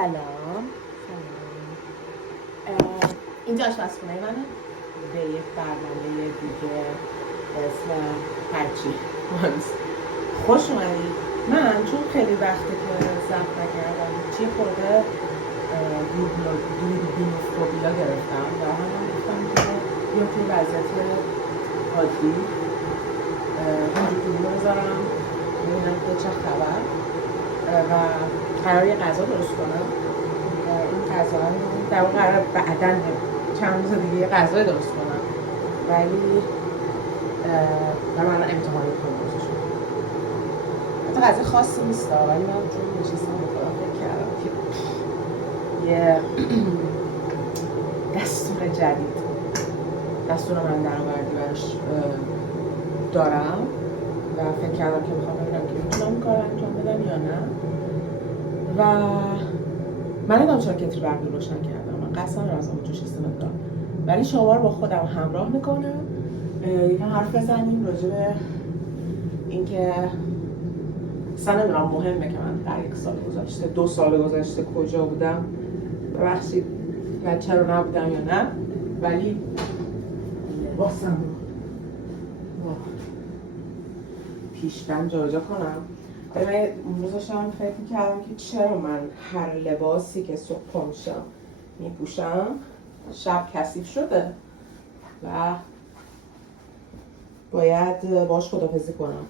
سلام. اینجا آشپزخونه منه. به یک برنامه دیگه به اسم هرچی هست. خوش اومدید. من چون خیلی وقته که ضبط نکردم چی خورده دوربینوفوبیا گرفتم و همون گفتم که یا توی وضعیت عادی همجور فیلم بذارم ببینم که چه خبر و قرار یه غذا درست کنم. این غذا رو در واقع قرار بعداً چند روز دیگه یه غذا درست کنم، ولی من امتحانی کنم درستشون. حتی غذا خاصی نیست ولی من چون نشستم بخورم فکر کردم که یه دستور جدید، دستور من درآوردی براش دارم و فکر کردم که میخوام ببینم که میتونم این کار رو انجام بدم یا نه. و من ندارم چرا کتری برقی روشن کردم، من قصد ندارم از اون جوش استفاده کنم، ولی شما رو با خودم همراه میکنم. یکم حرف بزنیم راجع به اینکه اصلا نمیدونم مهمه که من در 1 سال گذشته 2 سال گذشته کجا بودم، ببخشید و چرا نبودم یا نه، ولی لباسم رو پیشتم جا کنم. من اون روز داشتم فکر می‌کردم که چرا من هر لباسی که صبح پا میشم میپوشم شب کثیف شده و باید باهاش خداحافظی کنم.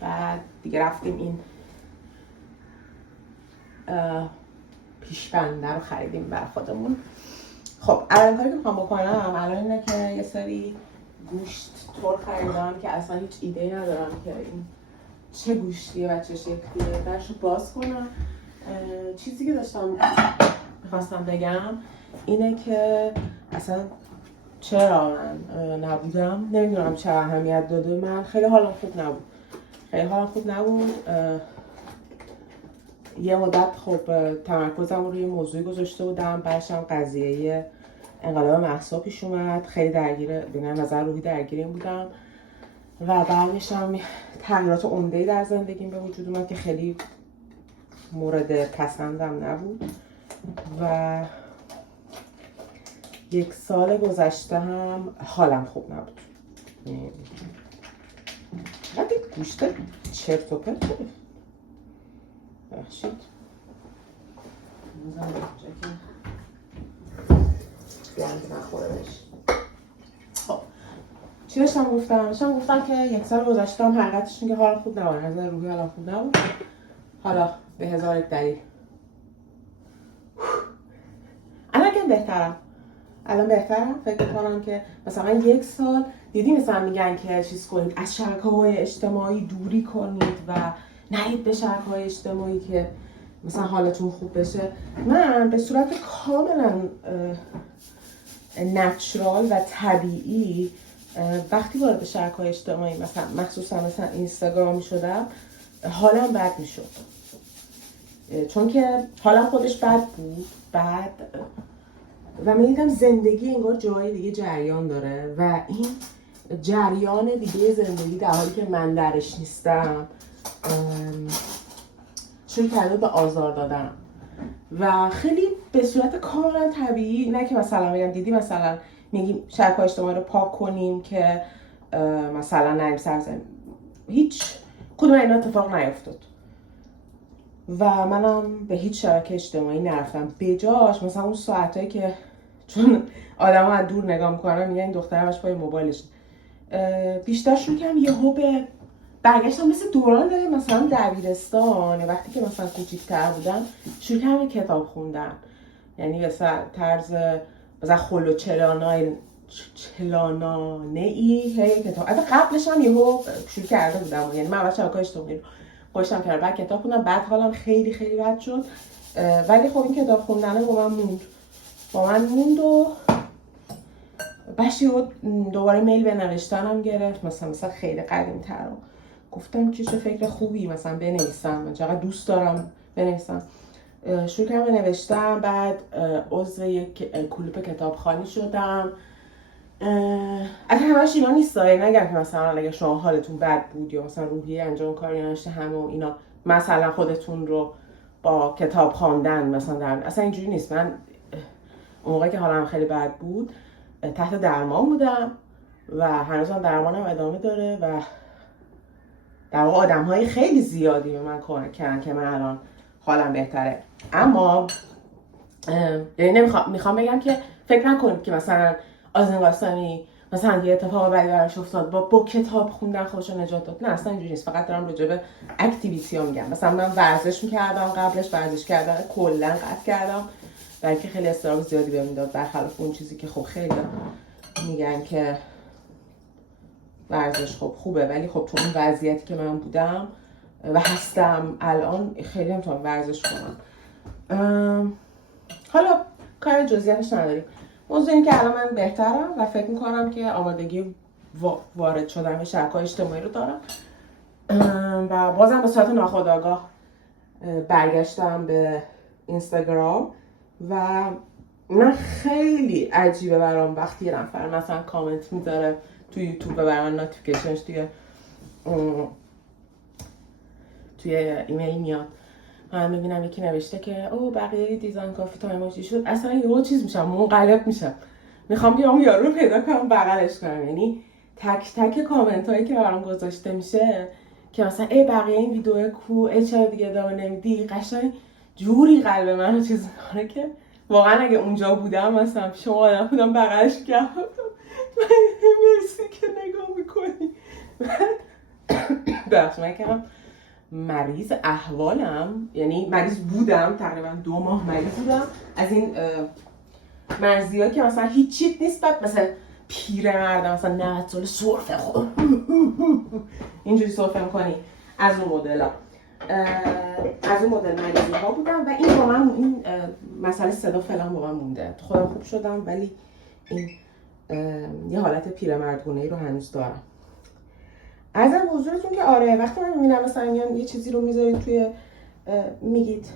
بعد دیگه رفتیم این پیشبنده رو خریدیم برای خودمون. خب اولین کاری که میخوام بکنم الان اینه که یه سری گوشت تور خریدم که اصلا هیچ ایده‌ای ندارم که این چه گوشتیه و چه شکلیه، درشو باز کنم. چیزی که داشتم میخواستم بگم اینه که اصلا چرا من نبودم نمیدونم چه اهمیت داده. من خیلی حالم خوب نبود. یه مدت خب تمرکزم روی موضوعی گذاشته بودم، بعدشم قضیه انقلاب مهسا پیش اومد، خیلی درگیر به نظر روحی درگیر بودم و بعدشم تغییرات عمده‌ای در زندگیم به وجود اومد که خیلی مورد پسندم نبود و 1 سال گذشته هم حالم خوب نبود. چقدر گوشت چرت و پرت بود. ببخشید بزنم اینجا که گند نخوره بهش. خب چی داشتم گفتم که 1 سال گذشته هم حقیقتش اینه که حالم خوب نبود، از نظر روحی حالم خوب نبود. حالا به هزار دلیل الان بهترم. فکر کنم که مثلا 1 سال دیدی مثلا میگن که چیز کنید، از شبکه‌های اجتماعی دوری کنید و نرید به شبکه‌های اجتماعی که مثلا حالتون خوب بشه. من به صورت کاملا نچرال و طبیعی وقتی وارد شبکه‌های اجتماعی مثلا مخصوصا مثلا اینستاگرام شدم حالم بد میشد، چون که حالم خودش بد بود. بعد و من دیدم زندگی انگار جای دیگه جریان داره و این جریان دیگه زندگی در حالی که من درش نیستم شروع کرده به آزار دادن و خیلی به صورت کاملا طبیعی. نه که مثلا بگم دیدی مثلا میگیم شبکه‌های اجتماعی رو پاک کنیم که مثلا نریم سرزمین، هیچ کدوم اینا اتفاق نیفتاد و منم به هیچ شبکه اجتماعی نرفتم. بجاش مثلا اون ساعتایی که چون آدم‌ها از دور نگاه می‌کنن میگن این دختر همش پای موبایلش، بیشتر شروع کردم یهو به برگشتم مثل دوران مثلا دبیرستان، وقتی که مثلا کوچیک‌تر بودم شروع کردم کتاب خوندن، یعنی مثلا طرز مثلا خلو چلانانه‌ای هی کتاب. البته قبلش هم یهو شروع کرده بودم، یعنی من اول شبکه‌های اجتماعی خوشم کرد، بعد کتاب خوندم، بعد حالم خیلی خیلی بد شد. ولی خب این کتاب خوندن با من موند و باشی دوباره میل به نوشتنم گرفت. مثلا خیلی قدیمی‌تر گفتم که چه فکر خوبی مثلا بنویسم، من چقدر دوست دارم بنویسم. شروع کردم نوشتم، بعد عضو یک کلوپ کتابخوانی شدم. همش اینا نیست، نگم که مثلا اگه شما حالتون بد بود یا مثلا روحی انجام کاری نداشته همه و اینا مثلا خودتون رو با کتاب خواندن مثلا اصلا اینجوری نیست. من اون موقعی که حالم خیلی بد بود تحت درمان بودم و هنوزم درمانم ادامه داره و در واقع آدم‌های خیلی زیادی به من کمک کردن که من الان حالم بهتره. اما یعنی میخوام بگم که فکر نکنید که مثلا آذین قاسمی مثلا یه اتفاق بدی براش افتاد با کتاب خوندن خودشو نجات داد. نه اصلا اینجوری نیست. فقط دارم راجع به اکتیویتی ها میگم. مثلا من ورزش میکردم، قبلش ورزش کردن کلا قطع کردم برای که خیلی استراب زیادی بهم میداد، برخلاف اون چیزی که خب خیلی میگن که ورزش خب خوبه، ولی خب تو اون وضعیتی که من بودم و هستم الان خیلی نمیتونم ورزش کنم. حالا کار جزئیاتش نداریم. موضوع اینه که الان من بهترم و فکر میکنم که آمادگی وارد شدن به شبکه‌های اجتماعی رو دارم و بازم به صورت ناخودآگاه برگشتم به اینستاگرام و من خیلی عجیبه برام وقتی یه نفر مثلا کامنت میذاره تو یوتیوب و برام نوتیفیکیشنش توی ایمیل میاد. من میبینم یکی نوشته که او بقیه دیزاین کافی تا ایموجی شد، اصلا یهو چیز میشم، منقلب میشم، میخوام بیام یارو رو پیدا کنم بغلش کنم. یعنی تک تک کامنت هایی که برام گذاشته میشه که مثلا ای بقیه این ویدیو کو، ای چرا دیگه ادامه نمیدی، قشنگ جوری قلب منو چیز میکنه که واقعا اگه اونجا بودم مثلا شما آدم بودم بغلش کردم مرسی که نگاه میکنی. بخش من کردم مریض احوالم، یعنی مریض بودم تقریبا 2 ماه مریض بودم از این مرضی ها که مثلا هیچ چیت نیست، بعد مثلا پیره مردم مثلا 90 سال سرفه خود اینجوری سرفه میکنی، از اون مدل ها از اون مدل مریضی ها بودم و این با من این مسئله صدا فعلا با من مونده. خودم خوب شدم ولی این یه حالت پیرمردگونه ای رو هنوز دارم. ازم حضورتون که آره وقتی من میبینم مثلا میان یه چیزی رو میذارید توی میگید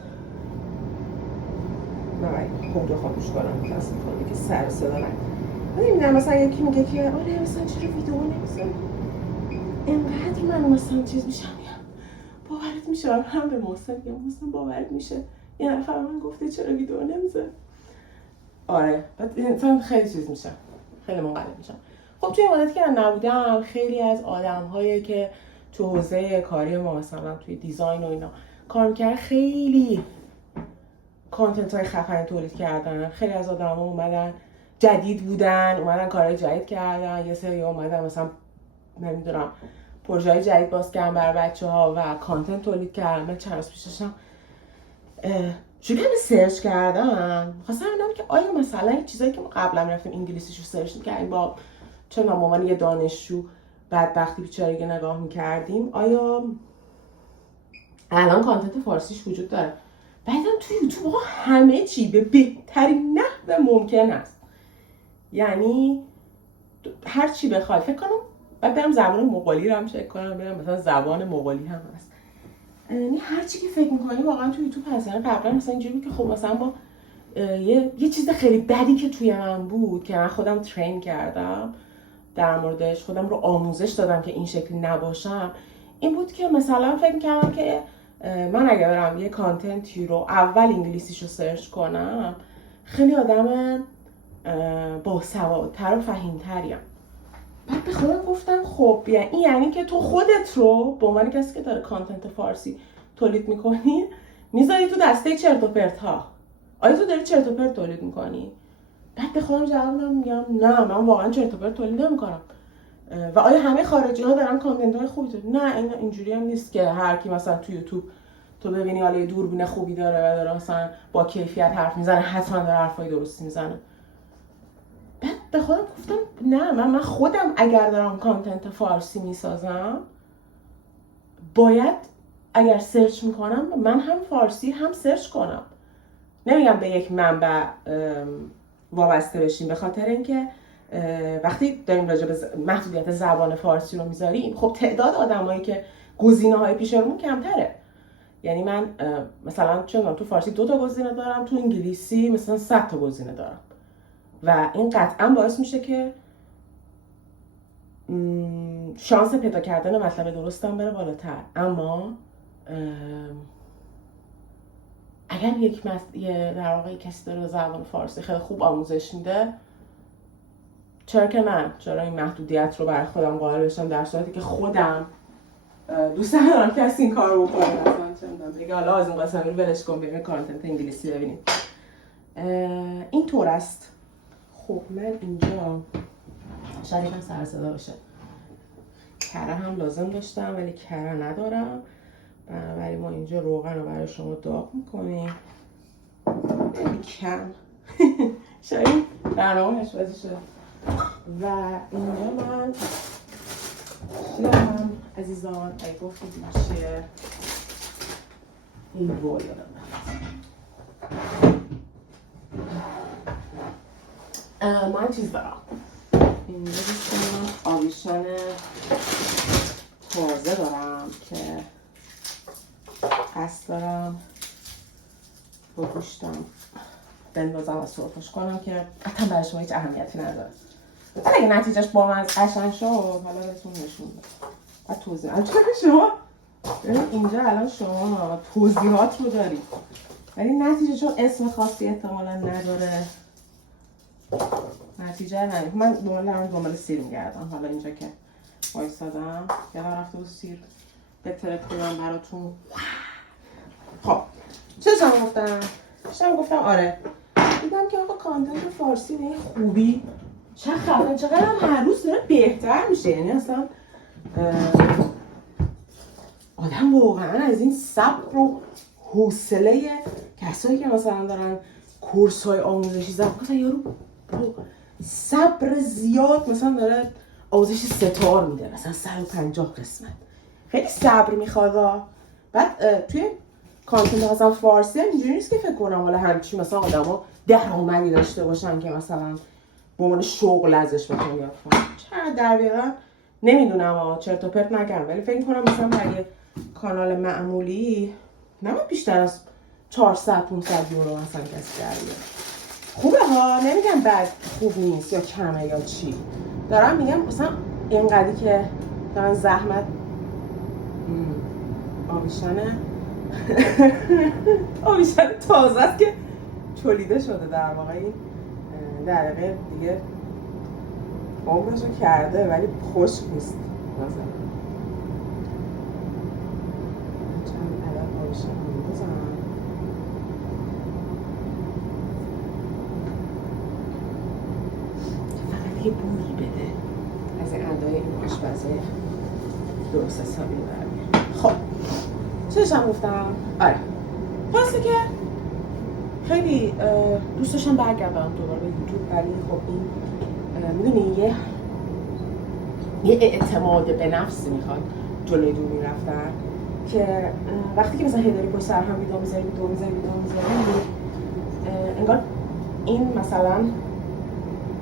نه خود رو خاموش کنم متاسفانه که سر صدا نکنم. من میبینم مثلا یکی میگه که آره مثلا چرا ویدیو نمیذاری، اینقدر من مثلا چیز میشم باورت میشه. هم به محسن میگم محسن باورت میشه یه نفر من گفته چرا ویدیو نمیذاری. آره بعد انسان خیلی چیز میشم، خیلی منقلب میشم. خب توی مدتی که من نبودم خیلی از آدم‌هایی که تو حوزه کاری ما مثلا توی دیزاین و اینا کار می‌کردن خیلی کانتنت‌های خفن تولید کردن. خیلی از آدم‌ها اومدن جدید بودن، اومدن کارهای جدید کردن، یه سری اومدن مثلا نمیدونم پروژه‌های جدید باز کردن برای بچه‌ها و کانتنت تولید کردن. من چند روز پیششم شروع کردم سرچ کردم، خواستم ببینم که آیا مثلا این چیزایی که ما قبلا می‌رفتیم انگلیسیشو سرچ می‌کردیم با چه به عنوان یه دانشجو بدبختی بیچارگی نگاه می‌کردیم، آیا الان کانتنت فارسیش وجود داره؟ بعدم تو یوتیوب ها همه چی به بهترین نحو ممکن است. یعنی هر چی بخوای فکر کنم بعد برم زبان مغولی رو هم چک کنم ببینم مثلا زبان مغولی هم هست. یعنی هر چی که فکر می‌کنی واقعا تو یوتیوب هست. یعنی قبلا مثلا اینجوری که خب مثلا با یه چیز خیلی بدی که توی من بود که من خودم ترین کردم در موردش، خودم رو آموزش دادم که این شکلی نباشم، این بود که مثلا فکر می‌کردم که من اگه برم یه کانتنتی رو اول انگلیسیشو سرچ کنم خیلی آدم باسوادتر و فهیمتریم. بعد به خودم گفتم خب یعنی که تو خودت رو به عنوان کسی که داره کانتنت فارسی تولید میکنی میذاری تو دسته چرت و پرت ها. آیا تو داری چرت و پرت تولید میکنی؟ بعد به خودم جواب میگم نه من واقعا چرت و پرت تولید نمیکنم. و آیا همه خارجی ها دارن کانتنت های خوبی تولید؟ نه اینجوری هم نیست که هر کی مثلا تو یوتیوب تو ببینی حالا یه دوربین خوبی داره و داره مثلا با کیفیت حرف میزنه حتما داره حرفای درستی میزنه. بعد به خودم گفتم نه من خودم اگر دارم کانتنت فارسی میسازم باید اگر سرچ میکنم من هم فارسی هم سرچ کنم. نمیگم به یک منبع وابسته بشیم، به خاطر اینکه وقتی داریم راجع به محدودیت زبان فارسی رو میذاریم خب تعداد آدمایی که گزینه‌های پیش رومون کمتره. یعنی من مثلا چون تو فارسی 2 تا گزینه دارم، تو انگلیسی مثلا 100 تا گزینه دارم و این قطعا باعث میشه که شانس پیدا کردن مطلب درستم بره بالاتر. اما اگر یه در واقع کسی داره زبان فارسی خیلی خوب آموزش میده، چرا که نه؟ چرا این محدودیت رو برای خودم قائل بشم، در صورتی که خودم دوست ندارم کسی این کارو بکنه. اصلا چه میدونم دیگه، حالا از این قسمت رو ولش کن، بریم کانتنت انگلیسی ببینیم. این طور است. خب من اینجا شاید یکم سر صدا باشه، کره هم لازم داشتم ولی کره ندارم، بنابراین ما اینجا روغن رو برای شما داغ میکنیم خیلی کم. شاید برنامه هشبازی شده. و اینجا من شیرم عزیزان ای گفتید چیه این بول دارم. من چیز دارم اینجا دوستان آویشن تازه دارم که قصد دارم با گوشتم بندازم و سرخش کنم که حتی برای شما هیچ اهمیتی نداره. اگه نتیجهش با من قشنگ شد حالا بهتون نشون میدم و توضیح چون شما اینجا الان شما توضیحات رو دارید ولی نتیجه چون اسم خاصی احتمالا نداره نتیجه نداره. من دنبال سیر میگردم. حالا اینجا که وایسادم یادم رفته بود سیر بهتره کنم براتون. خب چه شما گفتم آره دیدم که آقا کانتنت فارسی به این خوبی چه خبره، چقدر هم هر روز داره بهتر میشه. یعنی اصلا آدم واقعا از این صبر و حوصله کسایی که مثلا دارن کورس‌های آموزشی مثلا یارو صبر زیاد مثلا داره آموزش ستار میده مثلا 150 قسمت، خیلی صبر میخواد. بعد توی کانتنت مثلا فارسی اینجوری نیست که فکر کنم حالا همچین مثلا آدما درآمدی داشته باشن که مثلا به عنوان شغل ازش بتونن یاد کنن. چرا در واقع نمیدونم چرت و پرت نگم ولی فکر کنم مثلا برای کانال معمولی نباید بیشتر از 400 500 یورو مثلا کسی در بیاره. خوبه ها، نمیگم بعد خوب نیست یا کمه یا چی، دارم میگم مثلا اینقدری که دارن زحمت آویشن تازه است که تولیده شده در واقع این در واقع دیگه عمرشو کرده ولی خشک نیست. مثلا چند عدد آویشن می‌ریزم فقط یه بویی بده از این ادای این آشپزه درست حسابی برمی. خب چشم گفتم آره پاسه که خیلی دوست داشتم برگردم دوباره به یوتیوب ولی خب این میدونی یه اعتماد به نفس میخواد جلوی دور میرفتن که وقتی که مثلا هیداری پشت سر هم ویدیو میذاری انگار این مثلا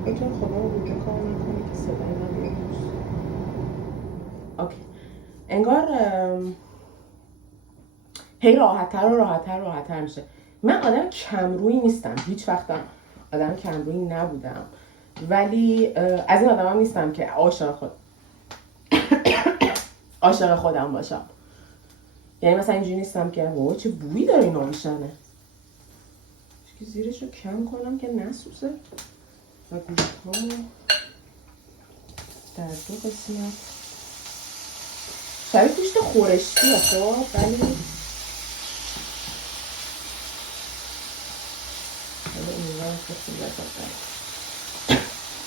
بکنم خدا رو بودجه کار نکنه که صدای من بیاد اوکی انگار هی راحت‌تر میشه. من آدم کمرویی نیستم، هیچ وقتم آدم کمرویی نبودم ولی از این آدم هم نیستم که عاشق خودم باشم. یعنی مثلا اینجوری نیستم که وای چه بویی داره این آویشنه که زیرش رو کم کنم که نسوزه و گوشت‌هامو در 2 قسمت شاید گوشت خورشتیه خب ولی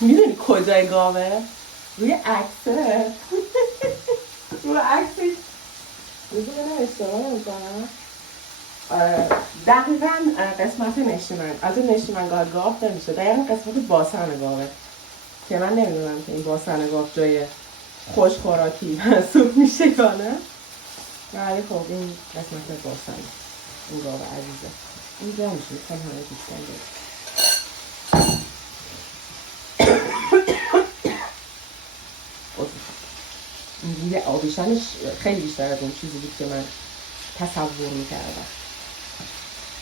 میدونی کجای گاوه؟ روی عکسه روی عکسش روزی بینم اشتباه نمی‌کنم دقیقا قسمت نشیمن از این نشیمنگاه گاو نمیشه دقیقا قسمت باسن گاوه که من نمیدونم که این باسن گاو جای خوش خوراکی محسوب میشه یا نه ولی خب این قسمت باسن این گاوه عزیزه اینجا میشه میکنم همه دوستان داریم اینجوری آویشنش خیلی بیشتر از اون چیزی بود که من تصور میکردم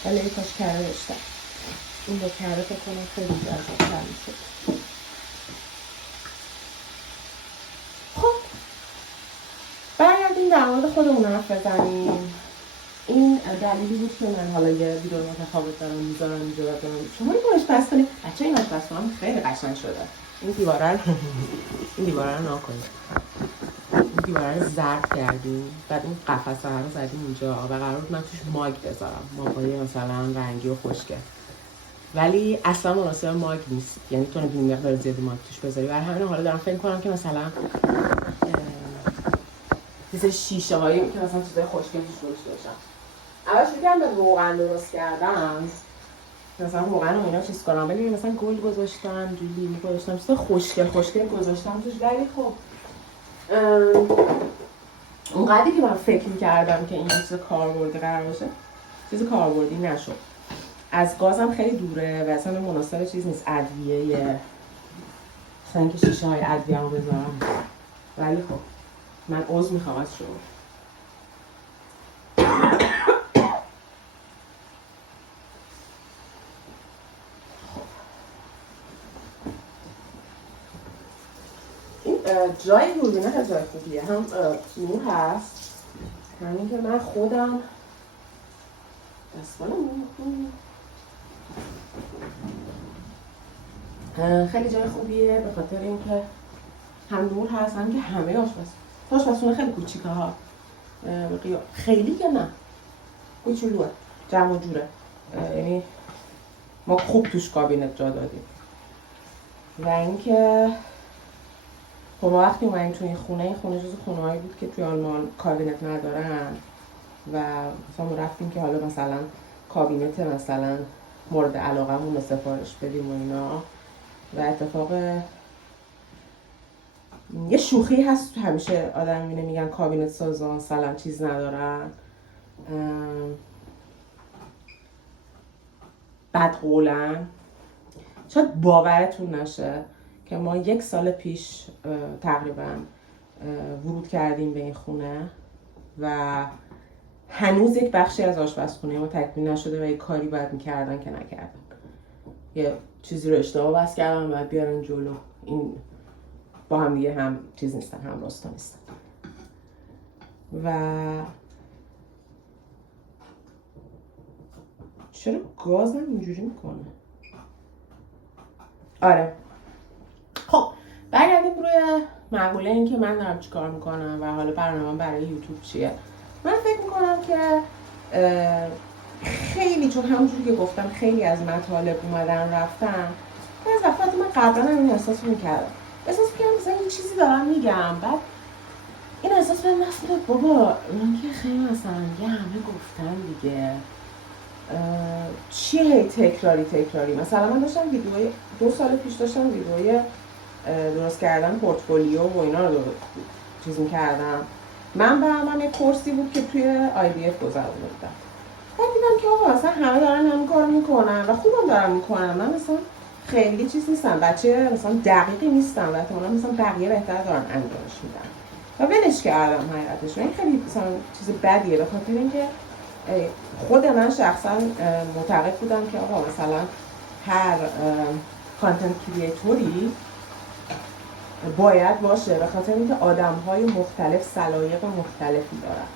ولی ای کاش کره داشتم این با کره فکر کنم خیلی جذاب‌تر میشد. خب برگردیم در مورد خودمون حرف بزنیم. این دلیلی بود که من حالا یه ویدیو متفاوت دارم میذارم اینجا و دارم شما این آشپز کنید. بچه این آشپزخونه خیلی قشنگ شده. این دیواره رو ناکنید. این دیواره رو زرد کردیم، بعد این قفسه رو زدیم اینجا و قرار بود من توش ماگ بذارم، ماگای مثلا رنگی و خوشگل، ولی اصلا مناسب ماگ نیست، یعنی تو نمی‌تونی مقدار زیادی ماگ توش بذاری. برای همین حالا دارم فکر کنم که مثلا یه شیشه هایی که مثلا چیزای خوشگل توش گذاشته باشم. اول شروع کردم به روغن درست کردن، مثلا روغن و اینا چیز کنم، ولی مثلا گل گذاشتم، لیمو گذاشتم، چیز خوشگل گذاشتم توش، ولی خب اونقدری که من فکر می‌کردم که این چیز کاربردی قرار باشه، چیز کاربردی نشد. از گازم خیلی دوره و اصلا مناسب چیز نیست، ادویه مثلا اینکه شیشه های ادویه رو بذارم. ولی خب من عضو میخوام از شما. این جای دوربینه خیلی جای خوبیه، هم نور هست، همین که من خودم دستمال خیلی جای خوبیه به خاطر اینکه هم نور هست، هم که همه آشپزخونه خیلی کوچیکه ها، خیلی که نه کوچولوه، جمع و جوره، یعنی ما خوب توش کابینت جا دادیم. و اینکه خب ما وقتی اومدیم تو این خونه جز خونه‌هایی بود که توی آلمان کابینت ندارن و مثلا ما رفتیم که حالا مثلا کابینت مثلا مورد علاقمون رو سفارش بدیم و اینا. و اتفاق یه شوخی هست همیشه آدم میبینه میگن کابینت سازا مثلا چیز ندارن، بدقولن. شاید باورتون نشه که ما 1 سال پیش تقریبا ورود کردیم به این خونه و هنوز یک بخشی از آشپزخونه ما تکمیل نشده و یک کاری باید میکردن که نکردن. یه چیزی رو اشتباه بس کردن و باید بیارن جلو. این با هم دیگه هم چیز نیستن، هم راستا نیستن. و چرا گازم اینجوری میکنه؟ آره خب برگردیم روی مقوله این که من دارم چی کار میکنم و حالا برنامه‌ام برای یوتیوب چیه. من فکر میکنم که خیلی، چون همونجوری که گفتم خیلی از مطالب اومدن رفتن، از وقت من قبلا هم این احساس میکردم مثلا یه چیزی دارم میگم، بعد این احساس بهم دست میداد بابا من که خیلی مثلا یه همه گفتن دیگه، چیه هی تکراری. مثلا من داشتم ویدیوی 2 سال پیش داشتم ویدیوی درست کردن پورتفولیو و اینا رو چیز میکردم. من یه کورسی بود که توی IDF گذرونده بودم. بعد دیدم که آقا مثلا همه دارن همین کارو میکنن و خوبم دارن میکنن، من مثلا خیلی چیز نیستم، بچه مثلا دقیقی نیستم و احتمالاً مثلا بقیه بهتر دارن انجامش میدن و ولش کردم حقیقتش. این خیلی مثلا چیز بدیه، به خاطر اینکه خود من شخصا معتقد بودم که آقا مثلا هر کانتنت کریئتوری باید باشه، به خاطر اینکه آدم‌های مختلف سلایق مختلفی دارن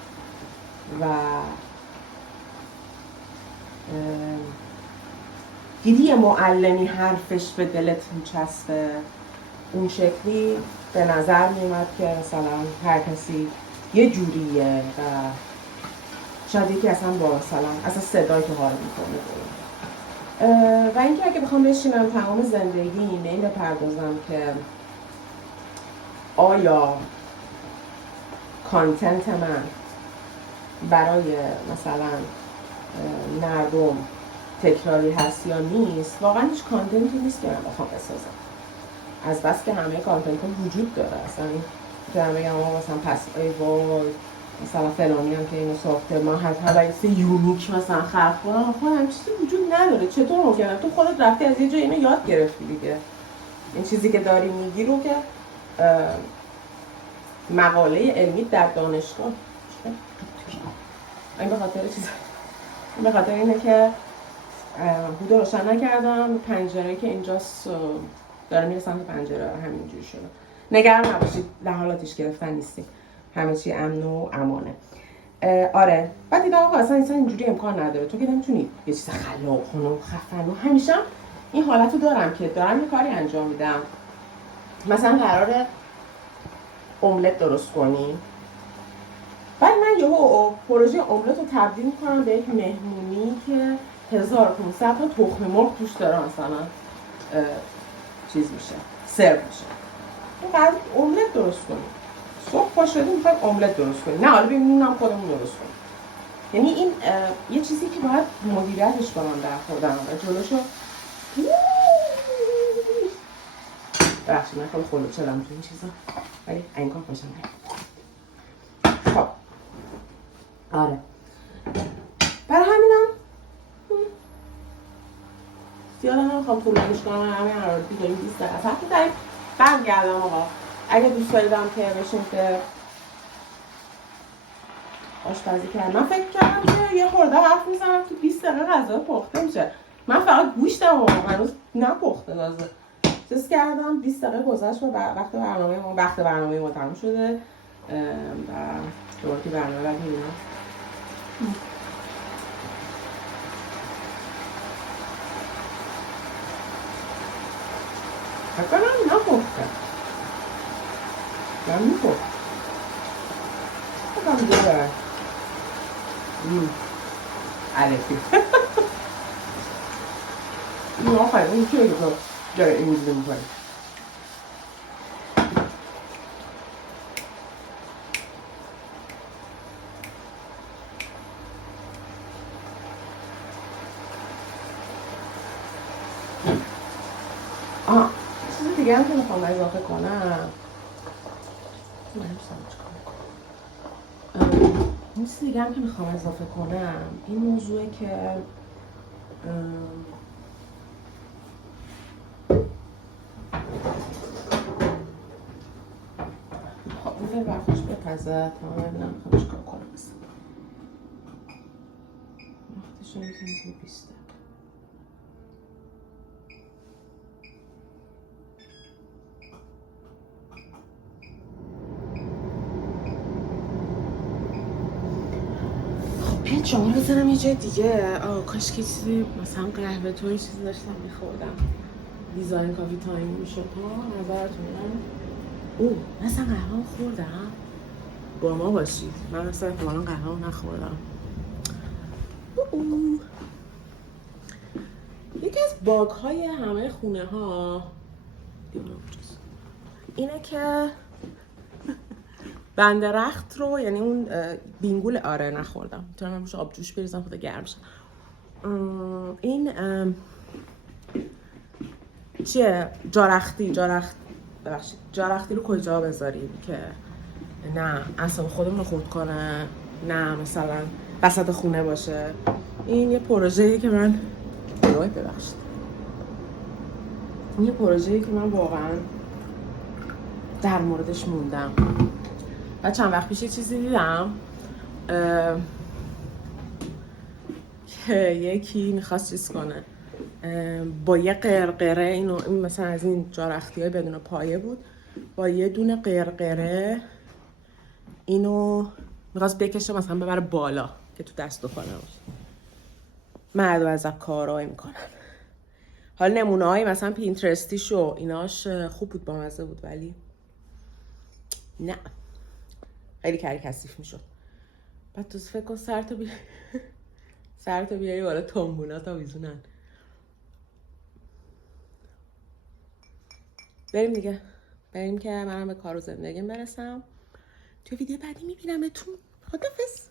و دیدی یه معلمی حرفش به دلت میچسبه، اون شکلی به نظر میومد که مثلا هر کسی یه جوریه و شاید یکی اصلا با مثلا صدایی که حال میکنه. و اینکه اگه بخوام بشینم تمام زندگی به این بپردازم که آیا کانتنت من برای مثلا مردم تکراری هست یا نیست، واقعا هیچ کانتنتی نیست که من بخوام بسازم، از بس که همه کانتنت ها وجود داره. اصلا که بگم مثلا پس ای وای مثلا فلانی هم که اینو ساخته ما حتی باید یونیک مثلا خلق کنم، خب هم چیزی وجود نداره. چطور ممکنه؟ تو خودت رفتی از یه جای اینو یاد گرفتی دیگه. این چیزی که داری میگی رو که مقاله علمی در دانشگاه، این به خاطر اینه که هودو روشن نکردم، پنجره که اینجاست داره میره سمت پنجره همینجوری شده. نگران نباشید، در حال آتیش گرفتن نیستیم، همه چی امن و امانه. آره بعد دیدم آقا اصلا اینجوری امکان نداره، تو که نمیتونی یه چیز خلاق و خفن و همیشه این حالت رو دارم که دارم یه کاری انجام میدم، مثلا قراره املت درست کنی، بعد من یهو پروژه املت رو تبدیل میکنم به یک مهمونی که 1500 تا تخم مرغ توش داره مثلا چیز میشه سرو میشه. بعد املت درست کنیم، صبح پا شدیم میخوایم املت درست کنیم، نه حالا ببینیم خودمون درست کنیم. یعنی این یه چیزی که باید مدیریتش کنم در خودم و جلوشو بخشی من خیلی خلوت شدم تو این چیزا، ولی این کار خوشم نمید. خب آره برای همینم زیادم نمیخوام طولانیش کنم، همین حرارتی داریم 20 دقیقه حتی داریم برمیگردم. آقا اگه دوست داریدم که بشین که آشپزی کردم، من فکر کردم که یه خورده حرف میزنم که 20 دقیقه غذا پخته میشه، من فقط گوشتم و هنوز نپخته تازه چیز کردم. 20 دقیقه گذشت و وقت برنامه ما تموم شده و دوباره که برنامه بعد میبینم. فکر کنم نپخته، من میپخت فکرم دیگه داره علیکی این آخر این چیه که تو داره این میزده میکنی؟ چیز دیگه هم که میخوام اضافه کنم این چیز دیگه هم که میخوام اضافه کنم این موضوعه که خب این وقتش بپزه تا من ببینم میخوام چیکار کنم مثلا وقتش رو میزنم که 20 دقیقه. بیاید شما رو بزنم یه جای دیگه. کاش که چیزی مثلا قهوه توی چیزی داشتم میخوردم، دیزاین کافی تایم میشد. نظرتونه؟ مثلا قهوه خوردم با ما باشید، من مثلا احتمالا قهوه نخوردم. یکی از باگ های همه خونه ها اینه که بندرخت رو، یعنی اون بینگول آره نخوردم، میتونم همش آب جوش بریزم خدا گرم شه. این چیه جارختی رو کجا بذاریم که نه اصلا خودمون رو خورد کنه، نه مثلا وسط خونه باشه. این یه پروژه‌ایه که من واقعا در موردش موندم و چند وقت پیش یه چیزی دیدم که یکی میخواست چیز کنه با یه قرقره، این مثلا از این جارختی های بدون پایه بود، با یه دونه قرقره اینو میخواست بکشه مثلا ببره بالا که تو دست و خانه باشه. مرد و از کارهایی میکنن. حالا نمونه های مثلا پینترستیش و ایناش خوب بود، بامزه بود، ولی نه خیلی کاری کثیف میشد. بعد تو فکر کن سرتو بیایی بالا تنبونا تا ویزونن. بریم دیگه، بریم که منم به کار و زندگیم برسم. توی ویدیو بعدی میبینمتون. خدافظ.